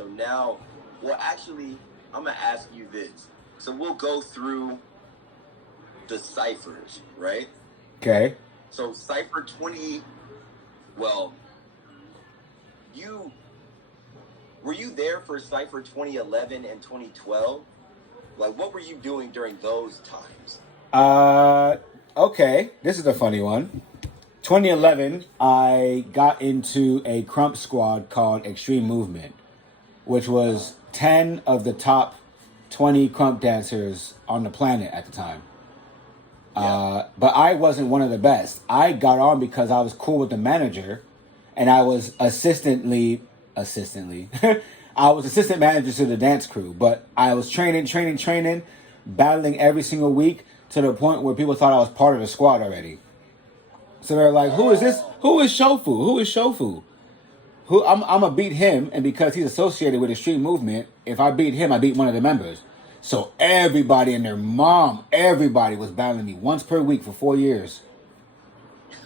So now, well, actually, I'm gonna ask you this. So we'll go through the ciphers, right? Okay. So cipher 20. Well, you were you there for cipher 2011 and 2012? Like, what were you doing during those times? Okay. This is a funny one. 2011, I got into a crump squad called Extreme Movement, which was 10 of the top 20 crump dancers on the planet at the time. But I wasn't one of the best. I got on because I was cool with the manager, and I was assistantly, I was assistant manager to the dance crew. But I was training, battling every single week to the point where people thought I was part of the squad already. So they're like, "Who is this? Who is Shofu? Who is Shofu? Who I'm gonna beat him." And because he's associated with Extreme Movement, if I beat him, I beat one of the members. So everybody and their mom, everybody was battling me once per week for 4 years.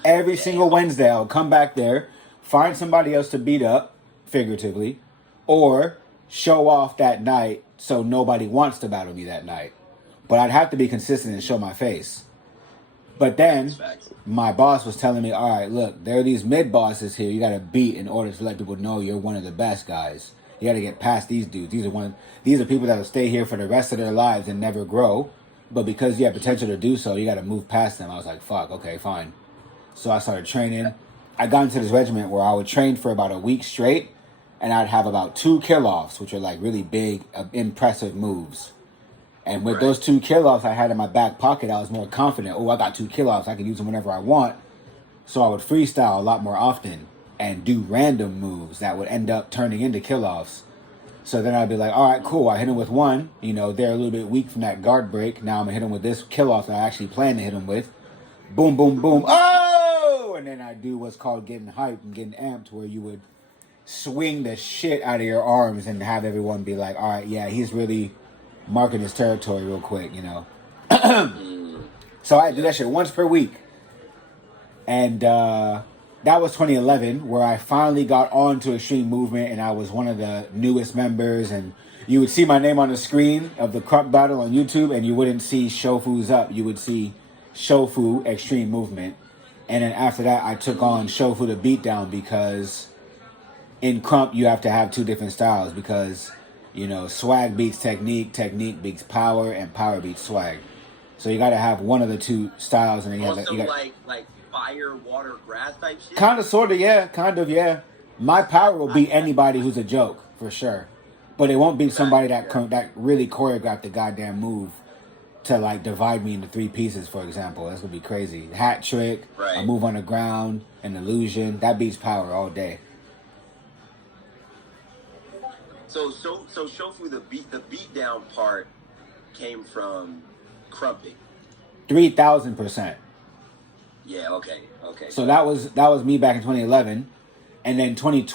Every single Wednesday, I would come back there, find somebody else to beat up, figuratively, or show off that night so nobody wants to battle me that night. But I'd have to be consistent and show my face. But then my boss was telling me, all right, look, there are these mid-bosses here you got to beat in order to let people know you're one of the best guys. You got to get past these dudes. These are people that will stay here for the rest of their lives and never grow. But because you have potential to do so, you got to move past them. I was like, fuck, okay, fine. So I started training. I got into this regiment where I would train for about a week straight, and I'd have about 2 kill-offs, which are like really big, impressive moves. And with those 2 kill-offs I had in my back pocket, I was more confident. Oh, I got 2 kill-offs. I can use them whenever I want. So I would freestyle a lot more often and do random moves that would end up turning into kill-offs. So then I'd be like, all right, cool. I hit them with 1. You know, they're a little bit weak from that guard break. Now I'm going to hit them with this kill-off that I actually plan to hit them with. Boom, boom, boom. Oh! And then I do what's called getting hyped and getting amped, where you would swing the shit out of your arms and have everyone be like, all right, yeah, he's really marking his territory real quick, you know. So I do that shit once per week. And that was 2011, where I finally got on to Extreme Movement, and I was one of the newest members. And you would see my name on the screen of the crump battle on YouTube, and you wouldn't see Shofu's up. You would see Shofu Extreme Movement. And then after that, I took on Shofu the BeatDown, because in crump, you have to have 2 different styles, because, you know, swag beats technique, technique beats power, and power beats swag. So you got to have one of the 2 styles, and then you got like fire, water, grass type shit. Kind of, sort of, yeah. Kind of, yeah. My power will beat anybody who's a joke for sure, but it won't beat somebody that really choreographed the goddamn move to like divide me into 3 pieces. For example, that's gonna be crazy. Hat trick, a move on the ground, an illusion that beats power all day. So Shofu the beatdown part came from crumping. 3,000%. Yeah. Okay. So that was me back in 2011, and then 2012.